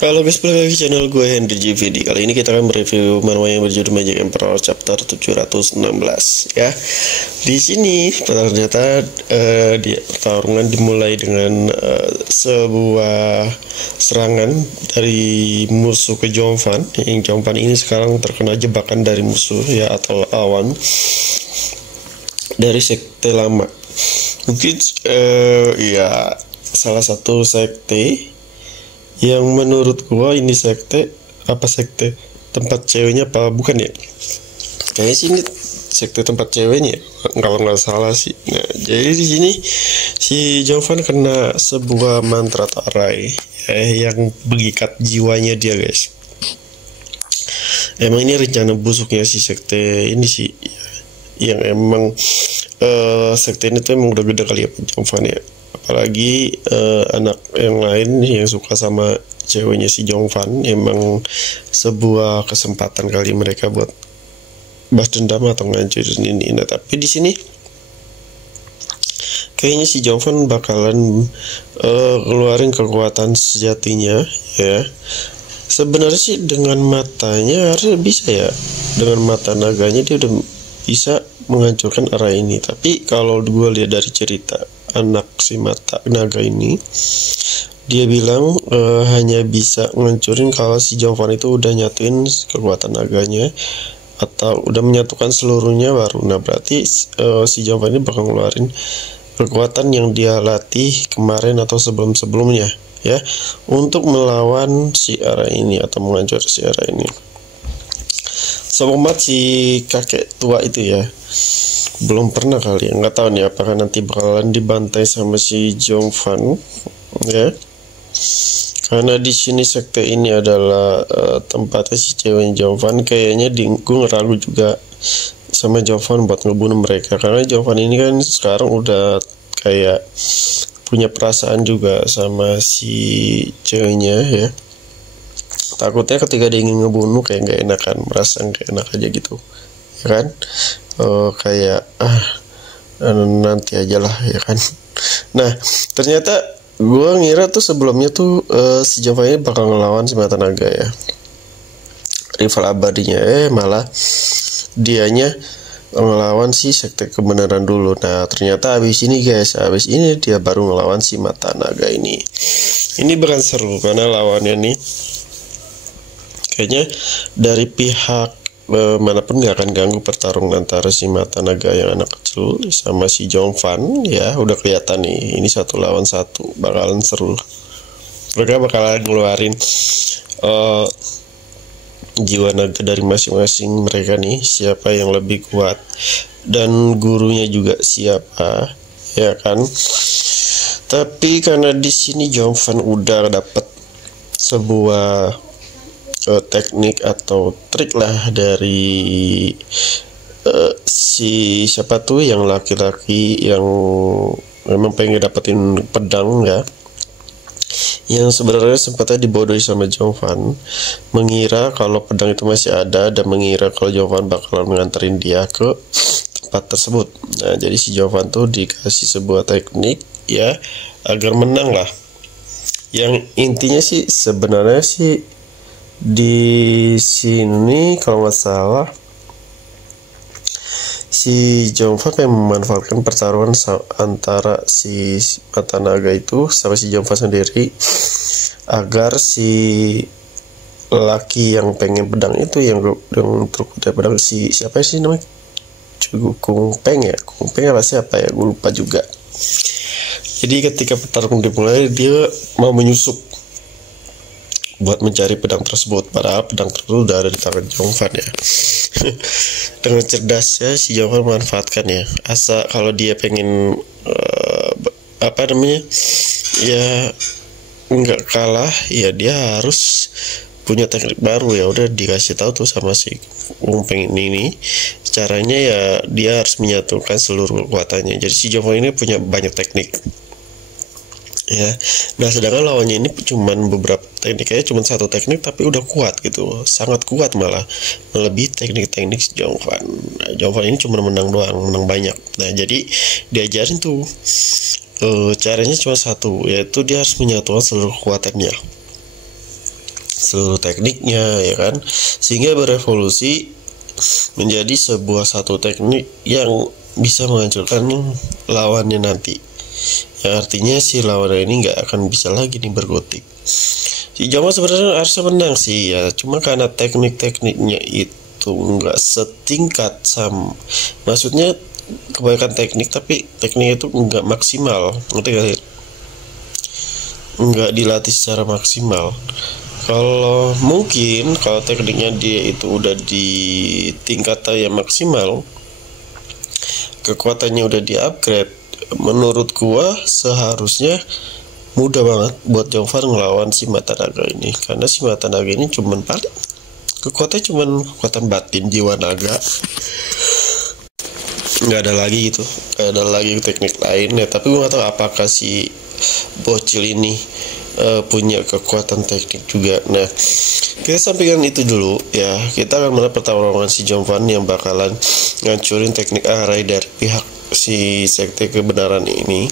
Halo guys, balik lagi channel gue Henry JVD. Kali ini kita akan mereview manual yang berjudul Magic Emperor chapter 716 ya. Di sini ternyata pertarungan dimulai dengan sebuah serangan dari musuh ke Jovan. Yang Jovan ini sekarang terkena jebakan dari musuh ya, atau lawan dari sekte lama. Mungkin ya salah satu sekte yang menurut gua ini sekte tempat ceweknya apa bukan ya? Kayaknya sih ini sekte tempat ceweknya kalau nggak salah sih. Nah, jadi di sini si Jovan kena sebuah mantra tarai yang mengikat jiwanya dia, guys. Emang ini rencana busuknya si sekte ini sih, yang emang sekte ini tuh emang udah gede kali ya Jovan ya. Apalagi anak yang lain yang suka sama ceweknya si Jovan, emang sebuah kesempatan kali mereka buat balas dendam atau ngancurin ini. Nah, tapi di sini kayaknya si Jovan bakalan keluarin kekuatan sejatinya ya. Sebenarnya sih dengan matanya harusnya bisa ya, dengan mata naganya dia udah bisa menghancurkan arah ini. Tapi kalau gue lihat dari cerita anak si mata naga ini, dia bilang hanya bisa ngancurin kalau si Jovan itu udah nyatuin kekuatan naganya atau udah menyatukan seluruhnya baru. Nah, berarti si Jovan ini bakal ngeluarin kekuatan yang dia latih kemarin atau sebelum-sebelumnya ya, untuk melawan si arah ini atau menghancur si arah ini. Sobat si kakek tua itu ya, belum pernah kali ya, nggak tahu nih apakah nanti bakalan dibantai sama si Jovan ya, karena di sini sekte ini adalah tempatnya si cewek Jovan. Kayaknya gue ngeragu juga sama Jovan buat ngebunuh mereka, karena Jovan ini kan sekarang udah kayak punya perasaan juga sama si ceweknya ya. Takutnya ketika dia ingin ngebunuh kayak nggak enakan, merasa nggak enak aja gitu ya kan. Kayak nanti aja lah ya kan. Nah, ternyata gue ngira tuh sebelumnya tuh si Java ini bakal ngelawan si Mata Naga ya, rival abadinya, malah dianya ngelawan si sekte kebenaran dulu. Nah, ternyata abis ini dia baru ngelawan si Mata Naga ini. Ini bakal seru karena lawannya nih kayaknya dari pihak manapun gak akan ganggu pertarungan antara si Mata Naga yang anak kecil sama si Jovan ya. Udah kelihatan nih, ini 1 lawan 1 bakalan seru. Mereka bakalan ngeluarin jiwa naga dari masing-masing mereka nih, siapa yang lebih kuat dan gurunya juga siapa ya kan. Tapi karena di sini Jovan udah dapet sebuah teknik atau trik lah dari si siapa tuh yang laki-laki yang memang pengen dapetin pedang ya, yang sebenarnya sempatnya dibodohi sama Jovan, mengira kalau pedang itu masih ada dan mengira kalau Jovan bakalan mengantarin dia ke tempat tersebut. Nah, jadi si Jovan tuh dikasih sebuah teknik ya agar menang lah. Yang intinya sih sebenarnya sih di sini kalau nggak salah si Jovan yang memanfaatkan pertarungan antara si Mata Naga itu sama si Jovan sendiri agar si laki yang pengen pedang itu yang terkuda pedang, si siapa sih namanya, Kung Peng apa siapa ya, gue lupa juga. Jadi ketika pertarungan dimulai dia mau menyusup buat mencari pedang tersebut, padahal pedang tersebut udah ada di tangan Jovan ya. Dengan cerdas ya si Jovan memanfaatkan ya, asa kalau dia pengen ya nggak kalah ya, dia harus punya teknik baru ya. Udah dikasih tahu tuh sama si Peng ini caranya ya, dia harus menyatukan seluruh kekuatannya. Jadi si Jovan ini punya banyak teknik ya. Nah, sedangkan lawannya ini cuman beberapa teknik, kayaknya cuma 1 teknik tapi udah kuat gitu, sangat kuat malah melebihi teknik-teknik Jovan. Nah, Jovan ini cuma menang doang, menang banyak. Nah, jadi diajarin tuh caranya cuma 1, yaitu dia harus menyatukan seluruh kekuatannya. seluruh tekniknya, ya kan, sehingga berevolusi menjadi satu teknik yang bisa menghancurkan lawannya nanti. Yang artinya si lawannya ini nggak akan bisa lagi nih bergotik. Si Joma sebenarnya harusnya menang sih ya, cuma karena teknik-tekniknya itu nggak setingkat sama, maksudnya kebanyakan teknik tapi teknik itu nggak maksimal, ngerti gak sih? Nggak dilatih secara maksimal. Kalau mungkin kalau tekniknya dia itu udah di tingkat yang maksimal, kekuatannya udah di upgrade, menurut gua seharusnya mudah banget buat Jongvan ngelawan si Mata Naga ini, karena si Mata Naga ini cuman paling kekuatannya cuman kekuatan batin jiwa naga, nggak ada lagi gitu, nggak ada lagi teknik lain ya. Tapi gue nggak tahu apakah si bocil ini punya kekuatan teknik juga. Nah, kita sampaikan itu dulu ya. Kita akan melihat pertarungan si Jongvan yang bakalan ngancurin teknik array dari pihak si sekte kebenaran ini,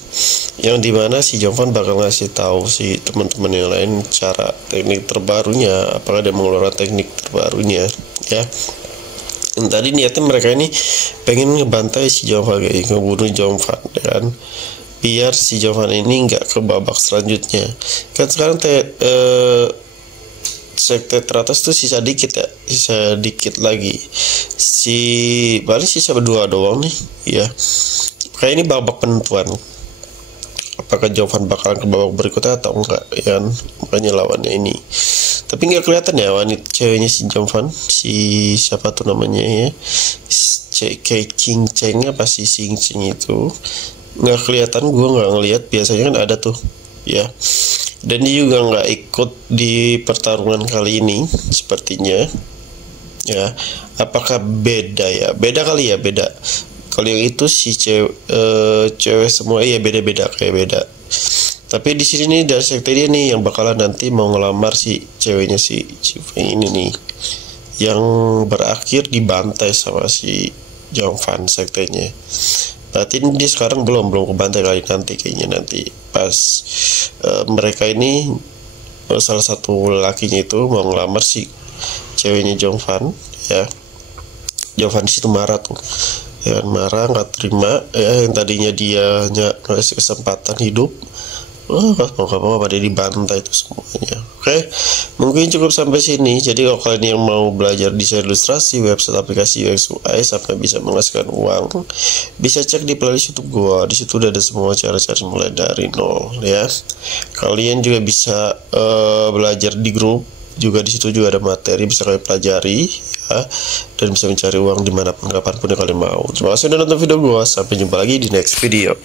yang dimana si Jongvan bakal ngasih tahu si teman-teman yang lain cara teknik terbarunya, apakah dia mengeluarkan teknik terbarunya ya. Dan tadi niatnya mereka ini pengen ngebantai si Jongvan, kayak ngebunuh Jongvan ya kan, biar si Jongvan ini nggak ke babak selanjutnya. Kan sekarang sekte teratas tuh sisa dikit ya, sisa dikit lagi, si paling sisa berdua doang nih ya. Kayak ini babak penentuan, apakah Jongvan bakalan ke babak berikutnya atau enggak ya kan? Makanya lawannya ini, tapi nggak kelihatan ya wanita ceweknya si Jongvan, si siapa tuh namanya ya, kayak King Cheng apa si Sing Cheng itu nggak kelihatan. Gue nggak ngelihat, biasanya kan ada tuh ya. Dan dia juga nggak ikut di pertarungan kali ini sepertinya ya. Apakah beda ya? Beda kali ya, beda. Kalau yang itu si cewek semua ya beda-beda, kayak beda. Tapi di sini nih dari sekte dia nih yang bakalan nanti mau ngelamar si ceweknya si ini nih, yang berakhir dibantai sama si Jongvan sektenya. Berarti dia sekarang belum kebantai kali, nanti kayaknya nanti pas mereka ini salah satu lakinya itu mau ngelamar si ceweknya Jongvan ya. Jongvan di situ marah tuh ya, marah nggak terima ya, yang tadinya dia ngasih kesempatan hidup, mau pada dibantai itu semuanya. Oke, mungkin cukup sampai sini. Jadi kalau kalian yang mau belajar desain ilustrasi, website, aplikasi UX UI sampai bisa menghasilkan uang, bisa cek di playlist YouTube gua. Di situ udah ada semua cara-cara mulai dari nol ya. Kalian juga bisa belajar di grup juga, di situ juga ada materi bisa kalian pelajari ya, dan bisa mencari uang dimanapun kapanpun yang kalian mau. Terima kasih udah nonton video gua, sampai jumpa lagi di next video.